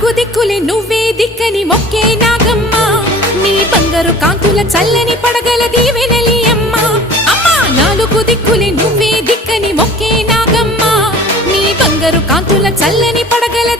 నాలుగు దిక్కులే నువ్వే దిక్కని మొక్కే నాగమ్మ నీ బంగారు కాంతుల చల్లని పడగల దీవెనలి అమ్మ అమ్మా నాలుగు దిక్కులే నువ్వే దిక్కని మొక్కే నాగమ్మ నీ బంగారు కాంతుల చల్లని పడగల